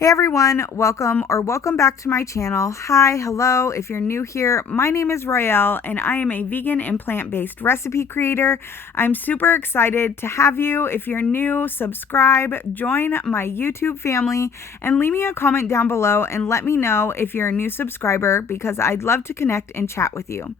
Hey everyone, welcome back to my channel. Hi, hello, if you're new here, my name is Royale and I am a vegan and plant-based recipe creator. I'm super excited to have you. If you're new, subscribe, join my YouTube family, and leave me a comment down below and let me know if you're a new subscriber because I'd love to connect and chat with you.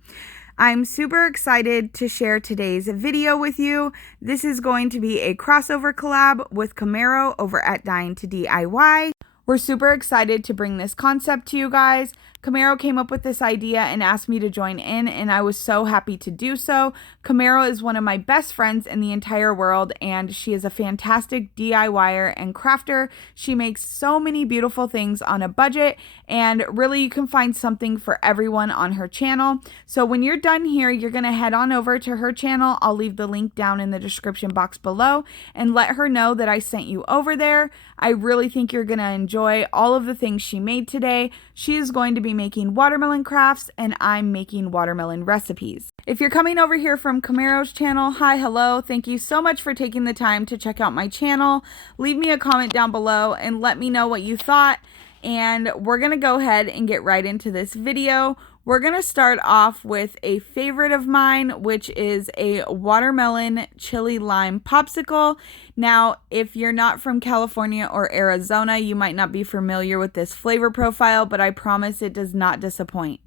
I'm super excited to share today's video with you. This is going to be a crossover collab with Camaro over at Dine to DIY. We're super excited to bring this concept to you guys. Camaro came up with this idea and asked me to join in, and I was so happy to do so. Camaro is one of my best friends in the entire world, and she is a fantastic DIYer and crafter. She makes so many beautiful things on a budget, and really you can find something for everyone on her channel. So when you're done here, you're going to head on over to her channel. I'll leave the link down in the description box below and let her know that I sent you over there. I really think you're going to enjoy all of the things she made today. She is going to be making watermelon crafts and I'm making watermelon recipes. If you're coming over here from Camaro's channel, hi, hello. Thank you so much for taking the time to check out my channel. Leave me a comment down below and let me know what you thought. And we're going to go ahead and get right into this video. We're going to start off with a favorite of mine, which is a watermelon chili lime popsicle. Now, if you're not from California or Arizona, you might not be familiar with this flavor profile, but I promise it does not disappoint.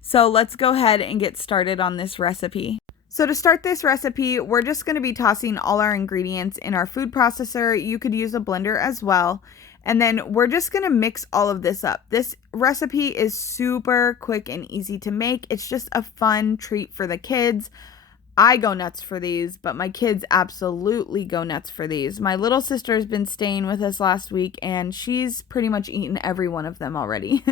So let's go ahead and get started on this recipe. So to start this recipe, we're just going to be tossing all our ingredients in our food processor. You could use a blender as well. And then we're just going to mix all of this up. This recipe is super quick and easy to make. It's just a fun treat for the kids. I go nuts for these, but my kids absolutely go nuts for these. My little sister has been staying with us last week and she's pretty much eaten every one of them already.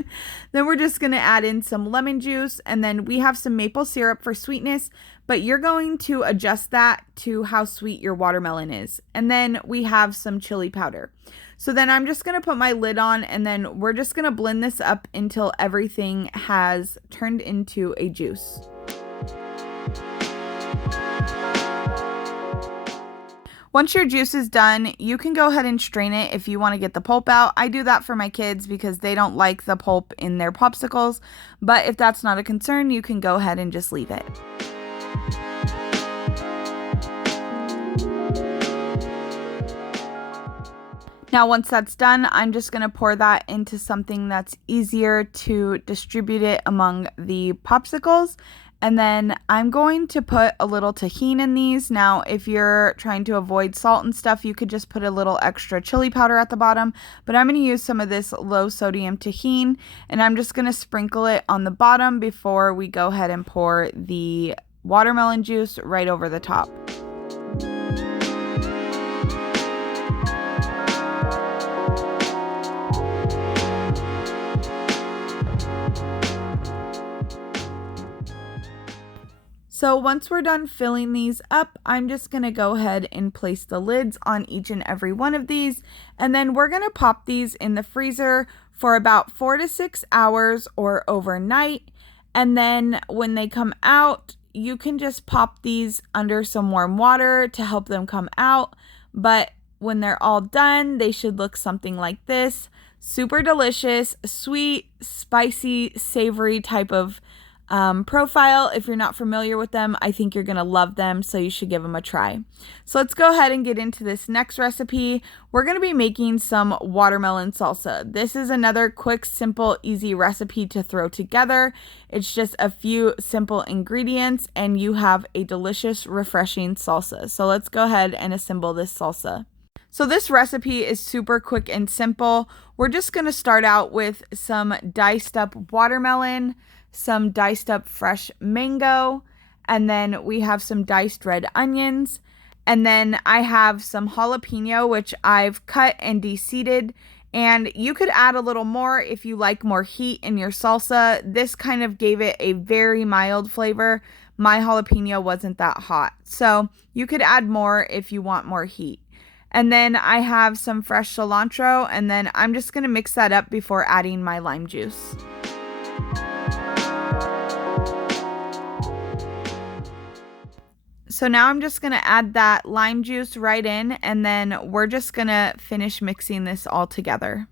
Then we're just going to add in some lemon juice, and then we have some maple syrup for sweetness, but you're going to adjust that to how sweet your watermelon is. And then we have some chili powder. So then I'm just going to put my lid on, and then we're just going to blend this up until everything has turned into a juice. Once your juice is done, you can go ahead and strain it if you want to get the pulp out. I do that for my kids because they don't like the pulp in their popsicles, but if that's not a concern, you can go ahead and just leave it. Now, once that's done, I'm just going to pour that into something that's easier to distribute it among the popsicles. And then I'm going to put a little Tajin in these. Now, if you're trying to avoid salt and stuff, you could just put a little extra chili powder at the bottom. But I'm going to use some of this low sodium Tajin, and I'm just going to sprinkle it on the bottom before we go ahead and pour the watermelon juice right over the top. So once we're done filling these up, I'm just going to go ahead and place the lids on each and every one of these. And then we're going to pop these in the freezer for about 4 to 6 hours or overnight. And then when they come out, you can just pop these under some warm water to help them come out. But when they're all done, they should look something like this. Super delicious, sweet, spicy, savory type of profile. If you're not familiar with them, I think you're gonna love them, so you should give them a try. So let's go ahead and get into this next recipe. We're gonna be making some watermelon salsa. This is another quick, simple, easy recipe to throw together. It's just a few simple ingredients and you have a delicious, refreshing salsa. So let's go ahead and assemble this salsa. So this recipe is super quick and simple. We're just gonna start out with some diced up watermelon, some diced up fresh mango, and then we have some diced red onions, and then I have some jalapeno, which I've cut and de-seeded, and you could add a little more if you like more heat in your salsa. This kind of gave it a very mild flavor. My jalapeno wasn't that hot, so you could add more if you want more heat. And then I have some fresh cilantro, and then I'm just going to mix that up before adding my lime juice. So now I'm just going to add that lime juice right in, and then we're just going to finish mixing this all together.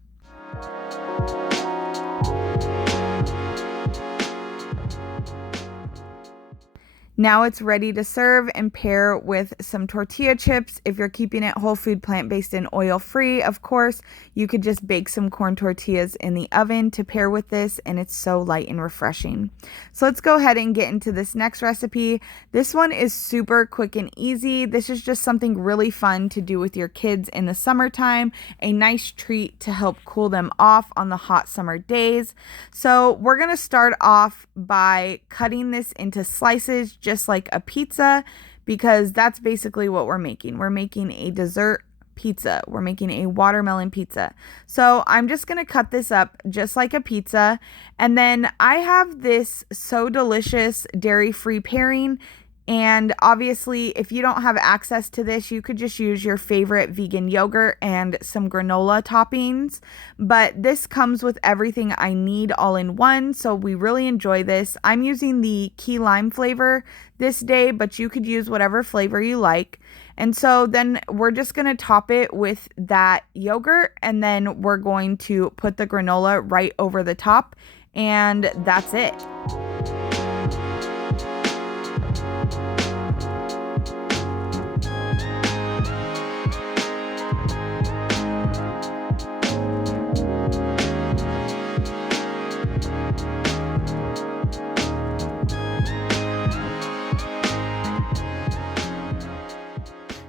Now it's ready to serve and pair with some tortilla chips. If you're keeping it whole food, plant-based, and oil-free, of course, you could just bake some corn tortillas in the oven to pair with this, and it's so light and refreshing. So let's go ahead and get into this next recipe. This one is super quick and easy. This is just something really fun to do with your kids in the summertime, a nice treat to help cool them off on the hot summer days. So we're going to start off by cutting this into slices, just like a pizza, because that's basically what we're making. We're making a dessert pizza. We're making a watermelon pizza. So I'm just going to cut this up just like a pizza. And then I have this So Delicious dairy-free pairing. And obviously, if you don't have access to this, you could just use your favorite vegan yogurt and some granola toppings. But this comes with everything I need all in one, so we really enjoy this. I'm using the key lime flavor this day, but you could use whatever flavor you like. And so then we're just going to top it with that yogurt, and then we're going to put the granola right over the top, and that's it.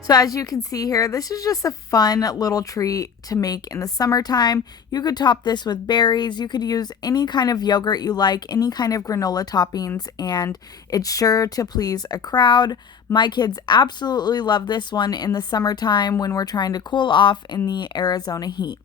So as you can see here, this is just a fun little treat to make in the summertime. You could top this with berries. You could use any kind of yogurt you like, any kind of granola toppings, and it's sure to please a crowd. My kids absolutely love this one in the summertime when we're trying to cool off in the Arizona heat.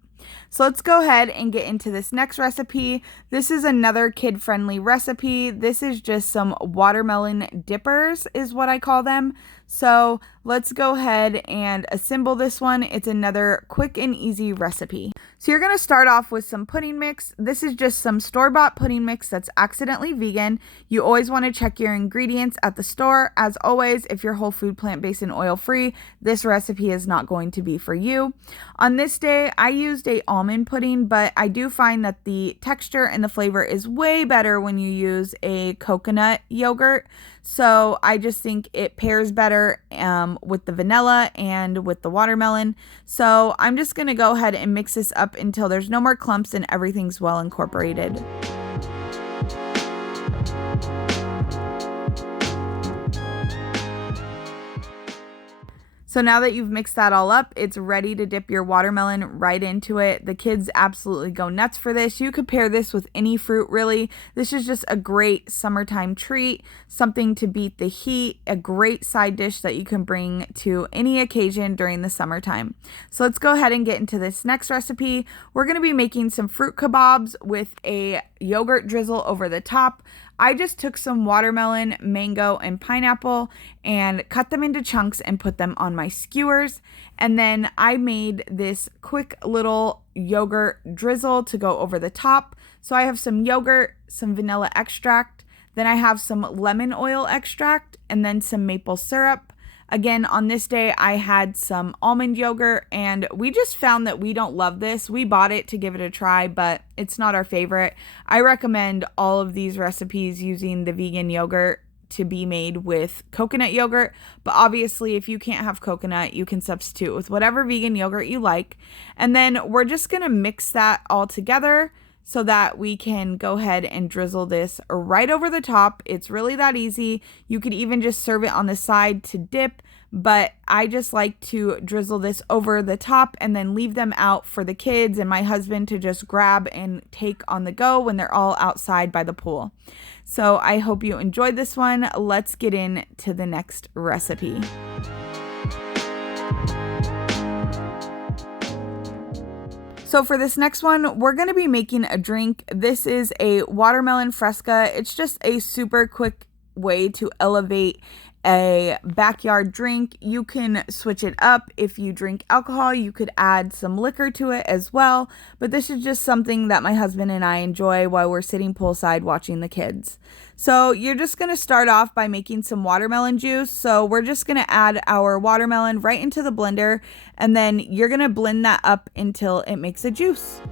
So let's go ahead and get into this next recipe. This is another kid-friendly recipe. This is just some watermelon dippers is what I call them. So let's go ahead and assemble this one. It's another quick and easy recipe. So you're going to start off with some pudding mix. This is just some store-bought pudding mix that's accidentally vegan. You always want to check your ingredients at the store. As always, if you're whole food, plant-based, and oil-free, this recipe is not going to be for you. On this day, I used a almond pudding, but I do find that the texture and the flavor is way better when you use a coconut yogurt. So I just think it pairs better with the vanilla and with the watermelon. So I'm just going to go ahead and mix this up until there's no more clumps and everything's well incorporated. So now that you've mixed that all up, it's ready to dip your watermelon right into it. The kids absolutely go nuts for this. You could pair this with any fruit, really. This is just a great summertime treat, something to beat the heat, a great side dish that you can bring to any occasion during the summertime. So let's go ahead and get into this next recipe. We're going to be making some fruit kabobs with a yogurt drizzle over the top. I just took some watermelon, mango, and pineapple and cut them into chunks and put them on my skewers. And then I made this quick little yogurt drizzle to go over the top. So I have some yogurt, some vanilla extract, then I have some lemon oil extract, and then some maple syrup. Again, on this day, I had some almond yogurt, and we just found that we don't love this. We bought it to give it a try, but it's not our favorite. I recommend all of these recipes using the vegan yogurt to be made with coconut yogurt, but obviously if you can't have coconut, you can substitute with whatever vegan yogurt you like. And then we're just going to mix that all together so that we can go ahead and drizzle this right over the top. It's really that easy. You could even just serve it on the side to dip, but I just like to drizzle this over the top and then leave them out for the kids and my husband to just grab and take on the go when they're all outside by the pool. So I hope you enjoyed this one. Let's get into the next recipe. So for this next one, we're going to be making a drink. This is a watermelon fresca. It's just a super quick way to elevate a backyard drink. You can switch it up. If you drink alcohol, you could add some liquor to it as well. But this is just something that my husband and I enjoy while we're sitting poolside watching the kids. So you're just going to start off by making some watermelon juice. So we're just going to add our watermelon right into the blender, and then you're going to blend that up until it makes a juice.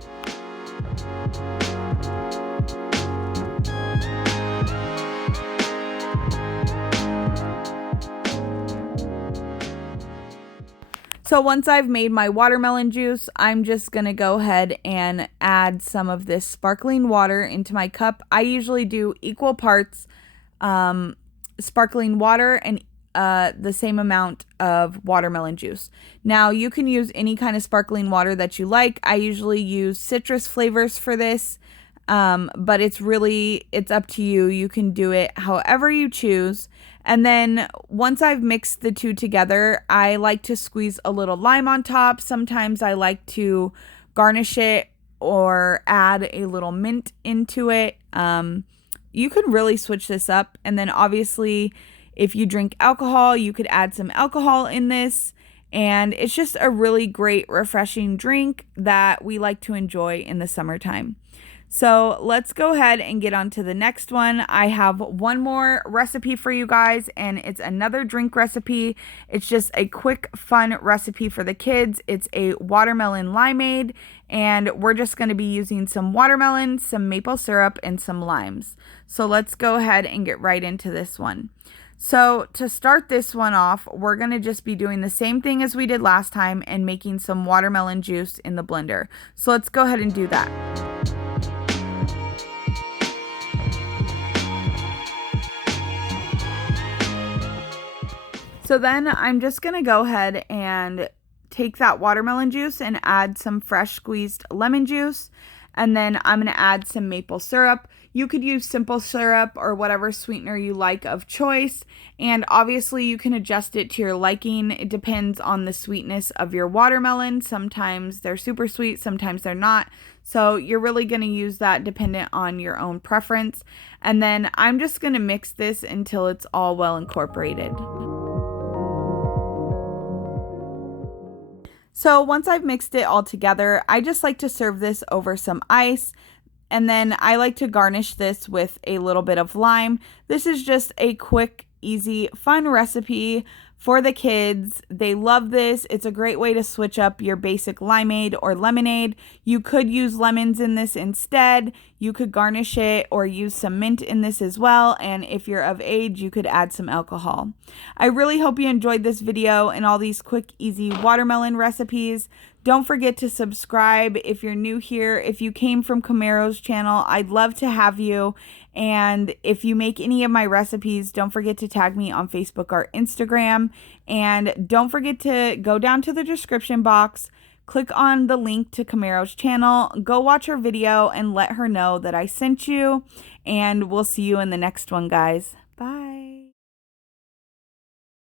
So once I've made my watermelon juice, I'm just going to go ahead and add some of this sparkling water into my cup. I usually do equal parts sparkling water and the same amount of watermelon juice. Now you can use any kind of sparkling water that you like. I usually use citrus flavors for this, but it's up to you. You can do it however you choose. And then once I've mixed the two together, I like to squeeze a little lime on top. Sometimes I like to garnish it or add a little mint into it. You could really switch this up. And then obviously, if you drink alcohol, you could add some alcohol in this. And it's just a really great, refreshing drink that we like to enjoy in the summertime. So let's go ahead and get on to the next one. I have one more recipe for you guys, and it's another drink recipe. It's just a quick, fun recipe for the kids. It's a watermelon limeade, and we're just going to be using some watermelon, some maple syrup, and some limes. So let's go ahead and get right into this one. So to start this one off, we're going to just be doing the same thing as we did last time and making some watermelon juice in the blender. So let's go ahead and do that. So then I'm just going to go ahead and take that watermelon juice and add some fresh squeezed lemon juice. And then I'm going to add some maple syrup. You could use simple syrup or whatever sweetener you like of choice. And obviously you can adjust it to your liking. It depends on the sweetness of your watermelon. Sometimes they're super sweet, sometimes they're not. So you're really going to use that dependent on your own preference. And then I'm just going to mix this until it's all well incorporated. So once I've mixed it all together, I just like to serve this over some ice. And then I like to garnish this with a little bit of lime. This is just a quick, easy, fun recipe for the kids. They love this. It's a great way to switch up your basic limeade or lemonade. You could use lemons in this instead. You could garnish it or use some mint in this as well. And if you're of age, you could add some alcohol. I really hope you enjoyed this video and all these quick, easy watermelon recipes. Don't forget to subscribe if you're new here. If you came from Camaros channel, I'd love to have you. And if you make any of my recipes, don't forget to tag me on Facebook or Instagram. And don't forget to go down to the description box, click on the link to Camaros channel, go watch her video and let her know that I sent you. And we'll see you in the next one, guys.